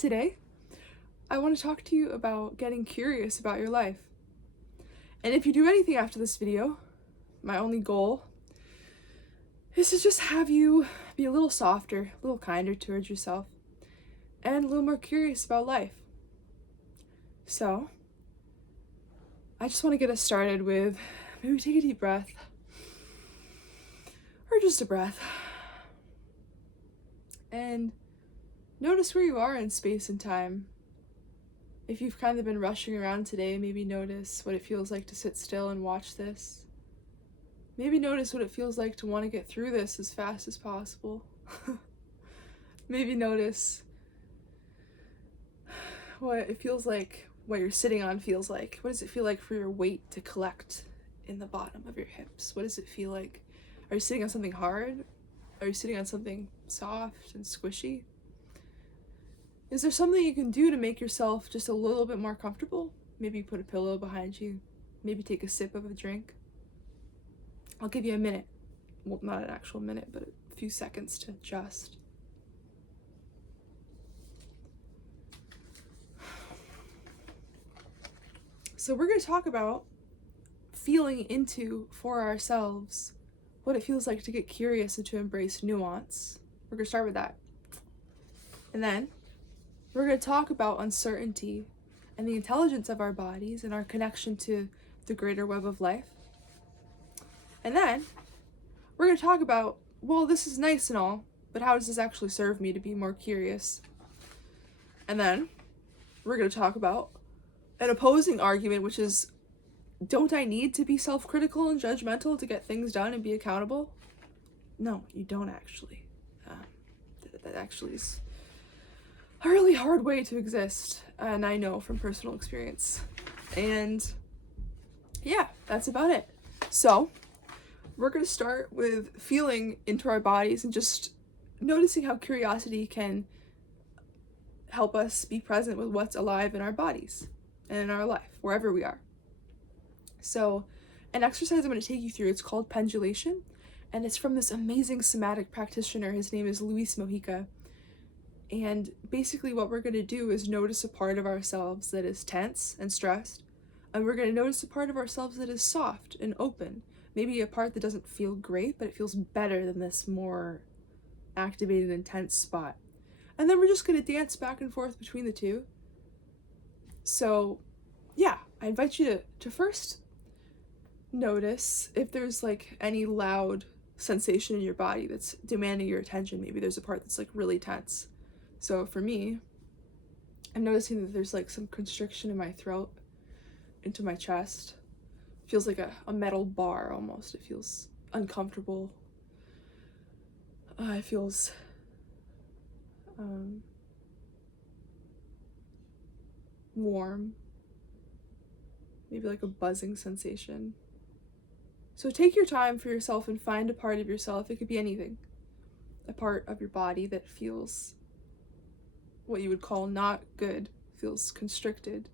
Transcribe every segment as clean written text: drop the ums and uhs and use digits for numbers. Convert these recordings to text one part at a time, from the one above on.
Today, I want to talk to you about getting curious about your life. And if you do anything after this video, my only goal is to just have you be a little softer, a little kinder towards yourself, and a little more curious about life. So, I just want to get us started with maybe take a deep breath, or just a breath, and notice where you are in space and time. If you've kind of been rushing around today, maybe notice what it feels like to sit still and watch this. Maybe notice what it feels like to want to get through this as fast as possible. Maybe notice what it feels like, what you're sitting on feels like. What does it feel like for your weight to collect in the bottom of your hips? What does it feel like? Are you sitting on something hard? Are you sitting on something soft and squishy? Is there something you can do to make yourself just a little bit more comfortable? Maybe put a pillow behind you. Maybe take a sip of a drink. I'll give you a minute. Well, not an actual minute, but a few seconds to adjust. So we're going to talk about feeling into, for ourselves, what it feels like to get curious and to embrace nuance. We're going to start with that. And then we're going to talk about uncertainty and the intelligence of our bodies and our connection to the greater web of life. And then we're going to talk about, well, this is nice and all, but how does this actually serve me to be more curious? And then we're going to talk about an opposing argument, which is, don't I need to be self-critical and judgmental to get things done and be accountable? No, you don't actually. That actually is a really hard way to exist, and I know from personal experience. And yeah, that's about it. So we're going to start with feeling into our bodies and just noticing how curiosity can help us be present with what's alive in our bodies and in our life, wherever we are. So an exercise I'm going to take you through, it's called pendulation, and it's from this amazing somatic practitioner. His name is Luis Mojica. And basically what we're going to do is notice a part of ourselves that is tense and stressed, and we're going to notice a part of ourselves that is soft and open. Maybe a part that doesn't feel great, but it feels better than this more activated, intense spot. And then we're just going to dance back and forth between the two. So yeah, I invite you to first notice if there's like any loud sensation in your body that's demanding your attention. Maybe there's a part that's like really tense. So for me, I'm noticing that there's like some constriction in my throat, into my chest. It feels like a metal bar almost. It feels uncomfortable. It feels warm. Maybe like a buzzing sensation. So take your time for yourself and find a part of yourself. It could be anything. A part of your body that feels what you would call not good, feels constricted,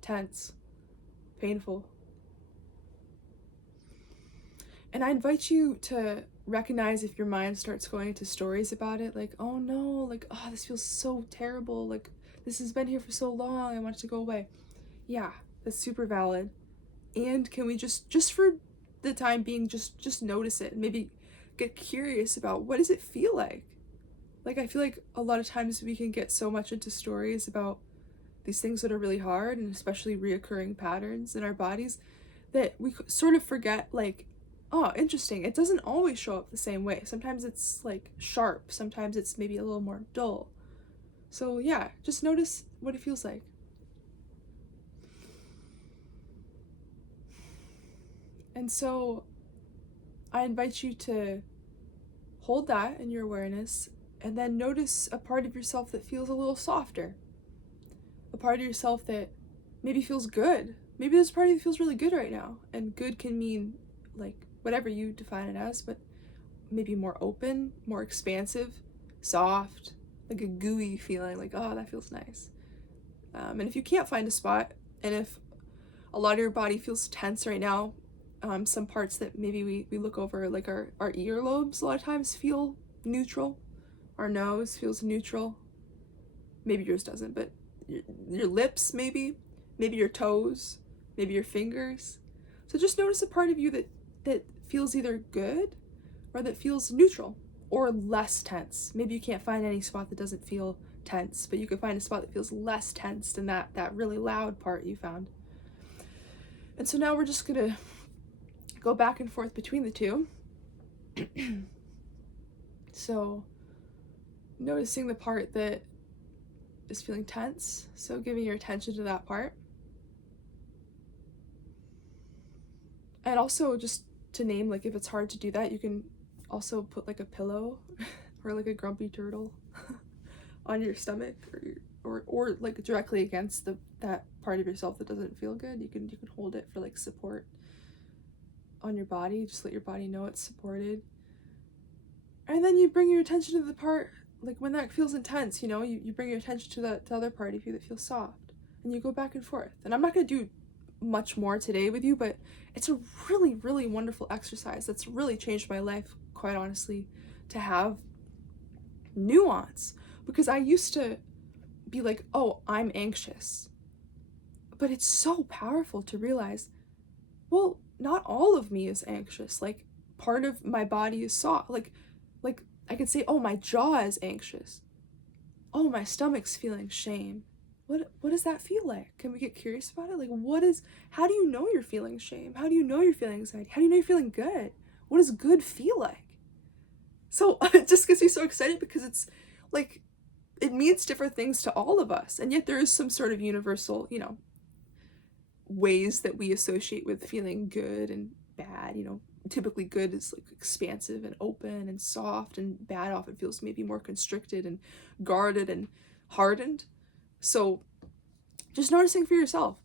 tense, painful. And I invite you to recognize if your mind starts going into stories about it, like, oh no, like, oh, this feels so terrible, like, this has been here for so long, I want it to go away. Yeah, that's super valid. And can we just for the time being, just notice it, and maybe get curious about what does it feel like? Like, I feel like a lot of times we can get so much into stories about these things that are really hard, and especially reoccurring patterns in our bodies, that we sort of forget, like, oh, interesting, it doesn't always show up the same way. Sometimes it's like sharp, sometimes it's maybe a little more dull. So yeah, just notice what it feels like. And so I invite you to hold that in your awareness, and then notice a part of yourself that feels a little softer. A part of yourself that maybe feels good. Maybe there's a part of you that feels really good right now. And good can mean like whatever you define it as, but maybe more open, more expansive, soft, like a gooey feeling, like, oh, that feels nice. And if you can't find a spot, and if a lot of your body feels tense right now, some parts that maybe we look over, like our earlobes a lot of times feel neutral. Our nose feels neutral. maybe yours doesn't, but your lips, maybe your toes, maybe your fingers. So just notice a part of you that feels either good or that feels neutral or less tense. Maybe you can't find any spot that doesn't feel tense, but you can find a spot that feels less tense than that really loud part you found. And so now we're just gonna go back and forth between the two. So noticing the part that is feeling tense, so giving your attention to that part. And also just to name, like if it's hard to do that, you can also put like a pillow or like a grumpy turtle on your stomach, or like directly against that part of yourself that doesn't feel good. You can hold it for like support on your body. Just let your body know it's supported. And then you bring your attention to the part, like when that feels intense, you know, you bring your attention to the other part of you that feels soft, and you go back and forth. And I'm not going to do much more today with you, but it's a really, really wonderful exercise that's really changed my life, quite honestly, to have nuance. Because I used to be like, oh, I'm anxious. But it's so powerful to realize, well, not all of me is anxious. Like, part of my body is soft. Like I could say, oh, my jaw is anxious. Oh, my stomach's feeling shame. What does that feel like? Can we get curious about it? Like, how do you know you're feeling shame? How do you know you're feeling anxiety? How do you know you're feeling good? What does good feel like? So it just gets me so excited because it's like, it means different things to all of us. And yet there is some sort of universal, you know, ways that we associate with feeling good and bad. You know, typically good is like expansive and open and soft, and bad often feels maybe more constricted and guarded and hardened. So just noticing for yourself.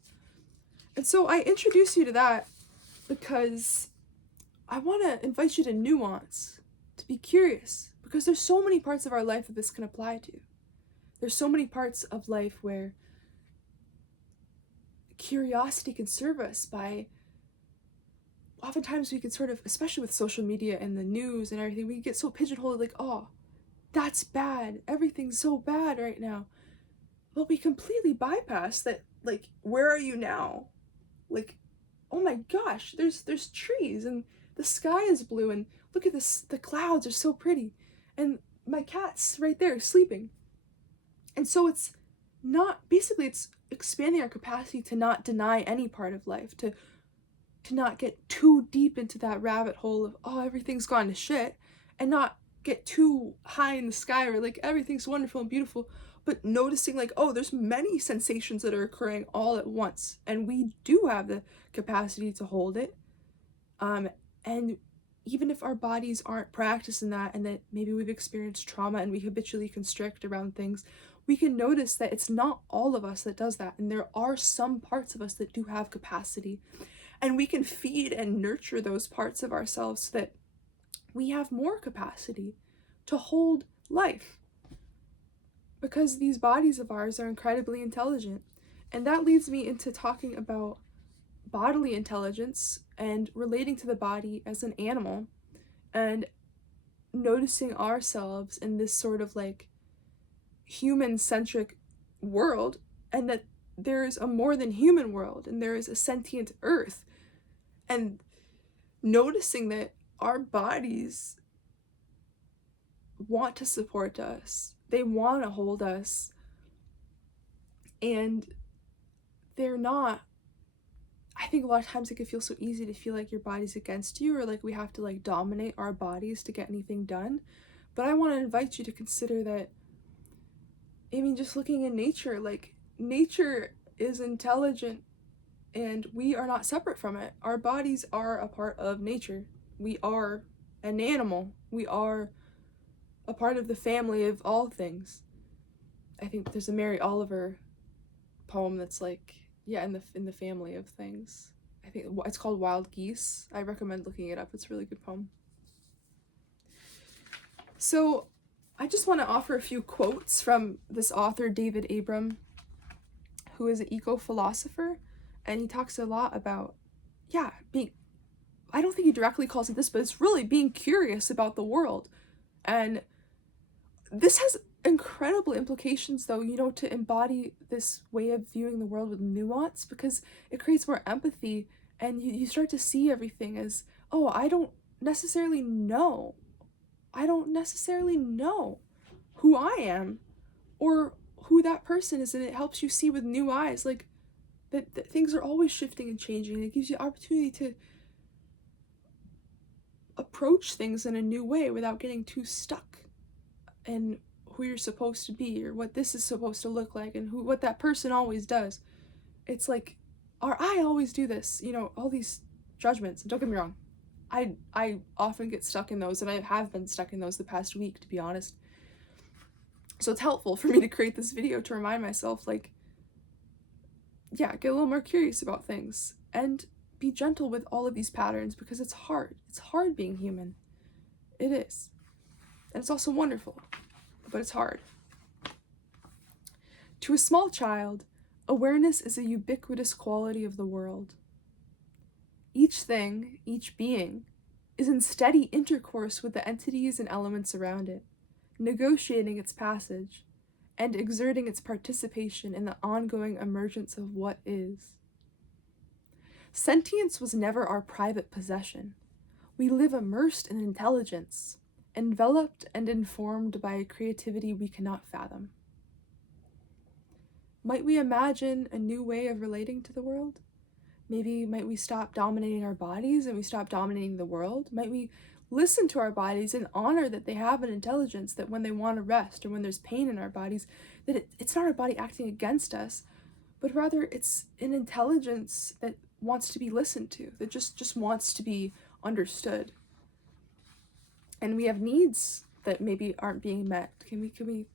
And so I introduce you to that because I want to invite you to nuance, to be curious, because there's so many parts of our life that this can apply to. There's so many parts of life where curiosity can serve us by, oftentimes we could sort of, especially with social media and the news and everything, we get so pigeonholed, like, oh, that's bad, everything's so bad right now. But we completely bypass that, like, where are you now? Like, oh my gosh, there's trees and the sky is blue, and look at this, the clouds are so pretty, and my cat's right there sleeping. And so it's expanding our capacity to not deny any part of life, to not get too deep into that rabbit hole of, oh, everything's gone to shit, and not get too high in the sky or like everything's wonderful and beautiful, but noticing like, oh, there's many sensations that are occurring all at once, and we do have the capacity to hold it. And even if our bodies aren't practicing that, and that maybe we've experienced trauma and we habitually constrict around things, we can notice that it's not all of us that does that, and there are some parts of us that do have capacity, and we can feed and nurture those parts of ourselves so that we have more capacity to hold life, because these bodies of ours are incredibly intelligent. And that leads me into talking about bodily intelligence and relating to the body as an animal, and noticing ourselves in this sort of like human-centric world, and that there is a more than human world, and there is a sentient earth, and noticing that our bodies want to support us, they want to hold us, and they're not, I think a lot of times it can feel so easy to feel like your body's against you, or like we have to like dominate our bodies to get anything done. But I want to invite you to consider that, I mean, just looking in nature, like nature is intelligent and we are not separate from it. Our bodies are a part of nature. We are an animal. We are a part of the family of all things. I think there's a Mary Oliver poem that's like, yeah, in the family of things. I think it's called Wild Geese. I recommend looking it up. It's a really good poem. So I just want to offer a few quotes from this author, David Abram, who is an eco-philosopher, and he talks a lot about, being, I don't think he directly calls it this, but it's really being curious about the world. And this has incredible implications, though, you know, to embody this way of viewing the world with nuance, because it creates more empathy, and you start to see everything as, oh, I don't necessarily know. I don't necessarily know who I am or who that person is, and it helps you see with new eyes, like, that things are always shifting and changing, and it gives you the opportunity to approach things in a new way without getting too stuck in who you're supposed to be or what this is supposed to look like and what that person always does. It's like, or I always do this, you know, all these judgments. And don't get me wrong, I often get stuck in those, and I have been stuck in those the past week, to be honest. So it's helpful for me to create this video to remind myself, like, yeah, get a little more curious about things and be gentle with all of these patterns, because it's hard. It's hard being human. It is. And it's also wonderful, but it's hard. To a small child, awareness is a ubiquitous quality of the world. Each thing, each being, is in steady intercourse with the entities and elements around it, negotiating its passage, and exerting its participation in the ongoing emergence of what is. Sentience was never our private possession. We live immersed in intelligence, enveloped and informed by a creativity we cannot fathom. Might we imagine a new way of relating to the world? Maybe might we stop dominating our bodies and we stop dominating the world? Might we listen to our bodies and honor that they have an intelligence, that when they want to rest or when there's pain in our bodies, that it's not our body acting against us, but rather it's an intelligence that wants to be listened to, that just wants to be understood. And we have needs that maybe aren't being met. Can we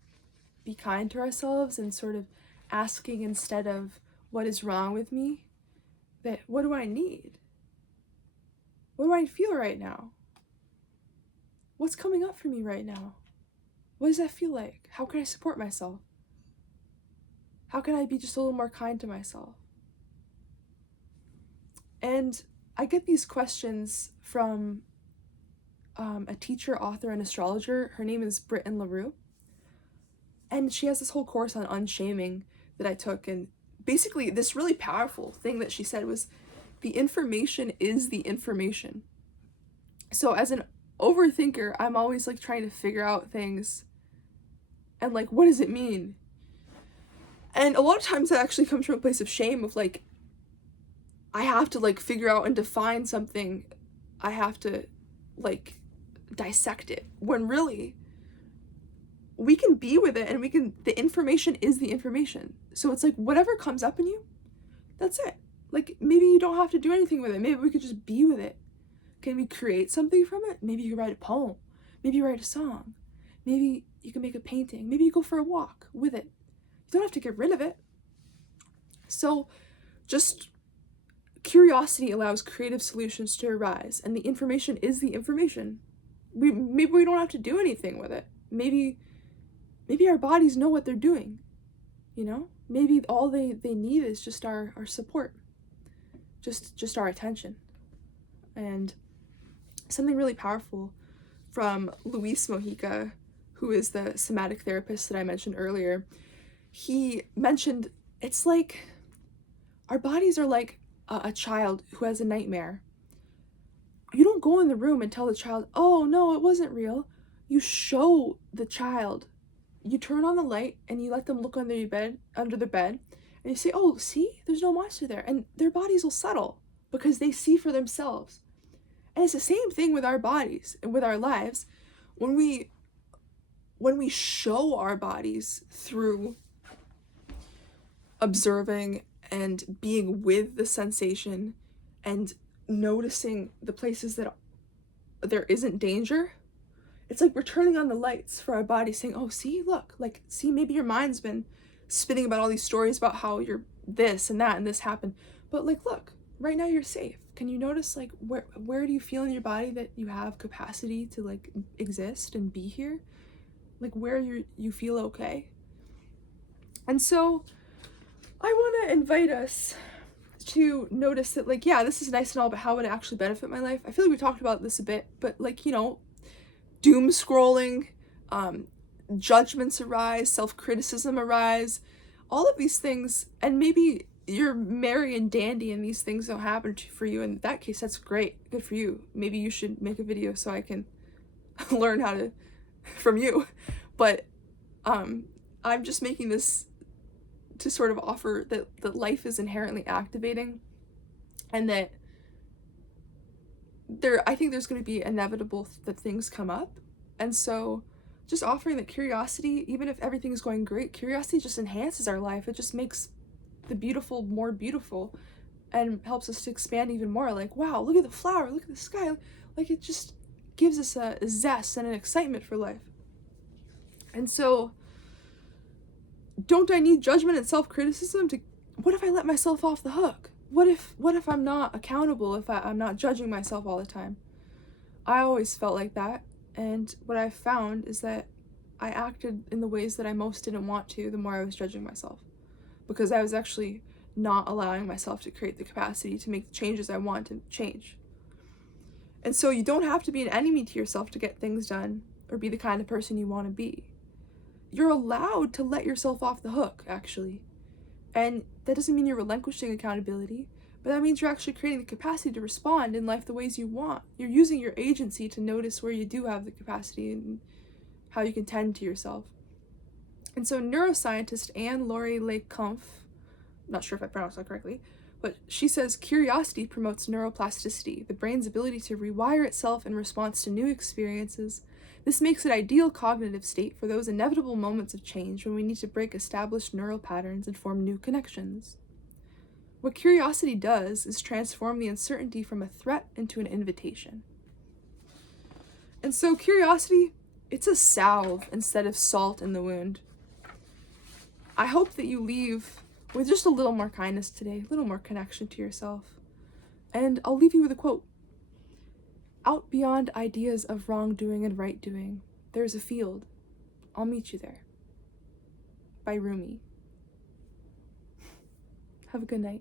be kind to ourselves and sort of asking, instead of what is wrong with me, that what do I need? What do I feel right now? What's coming up for me right now? What does that feel like? How can I support myself? How can I be just a little more kind to myself? And I get these questions from a teacher, author, and astrologer. Her name is Britton LaRue. And she has this whole course on unshaming that I took. And basically, this really powerful thing that she said was, the information is the information. So as an overthinker, I'm always like trying to figure out things and like, what does it mean? And a lot of times that actually comes from a place of shame, of like, I have to like figure out and define something. I have to like dissect it, when really we can be with it, and the information is the information. So it's like, whatever comes up in you, that's it. Like, maybe you don't have to do anything with it. Maybe we could just be with it. Can we create something from it? Maybe you could write a poem. Maybe you write a song. Maybe you can make a painting. Maybe you go for a walk with it. You don't have to get rid of it. So just curiosity allows creative solutions to arise, and the information is the information. Maybe we don't have to do anything with it. Maybe our bodies know what they're doing, you know? Maybe all they need is just our support, just our attention. And something really powerful from Luis Mojica, who is the somatic therapist that I mentioned earlier. He mentioned it's like our bodies are like a child who has a nightmare. You don't go in the room and tell the child, oh no, it wasn't real. You show the child. You turn on the light and you let them look under their bed, and you say, oh, see, there's no monster there. And their bodies will settle because they see for themselves. And it's the same thing with our bodies and with our lives. When we show our bodies through observing and being with the sensation and noticing the places that there isn't danger, it's like we're turning on the lights for our body, saying, oh, see, look, like, see, maybe your mind's been spinning about all these stories about how you're this and that and this happened, but like, look, right now you're safe. Can you notice, like, where do you feel in your body that you have capacity to like exist and be here? Like, where you feel okay? And so I want to invite us to notice that, like, yeah, this is nice and all, but how would it actually benefit my life? I feel like we talked about this a bit, but like, you know, doom scrolling, judgments arise, self-criticism arise, all of these things. And maybe you're merry and dandy and these things don't happen for you. In that case, that's great. Good for you. Maybe you should make a video so I can learn how to from you. But I'm just making this to sort of offer that life is inherently activating, and that I think there's going to be inevitable that things come up. And so just offering that curiosity, even if everything is going great, curiosity just enhances our life. It just makes the beautiful more beautiful and helps us to expand even more. Like, wow, look at the flower, look at the sky. Like, it just gives us a zest and an excitement for life. And so don't I need judgment and self-criticism to, what if I let myself off the hook? What if I'm not accountable, if I'm not judging myself all the time? I always felt like that, and what I've found is that I acted in the ways that I most didn't want to the more I was judging myself, because I was actually not allowing myself to create the capacity to make the changes I want to change. And so you don't have to be an enemy to yourself to get things done or be the kind of person you want to be. You're allowed to let yourself off the hook, actually. And that doesn't mean you're relinquishing accountability, but that means you're actually creating the capacity to respond in life the ways you want. You're using your agency to notice where you do have the capacity and how you can tend to yourself. And so neuroscientist Anne-Laure Lecomte, not sure if I pronounced that correctly, but she says curiosity promotes neuroplasticity, the brain's ability to rewire itself in response to new experiences. This makes an ideal cognitive state for those inevitable moments of change when we need to break established neural patterns and form new connections. What curiosity does is transform the uncertainty from a threat into an invitation. And so curiosity, it's a salve instead of salt in the wound. I hope that you leave with just a little more kindness today, a little more connection to yourself. And I'll leave you with a quote. Out beyond ideas of wrongdoing and right doing, there's a field. I'll meet you there. By Rumi. Have a good night.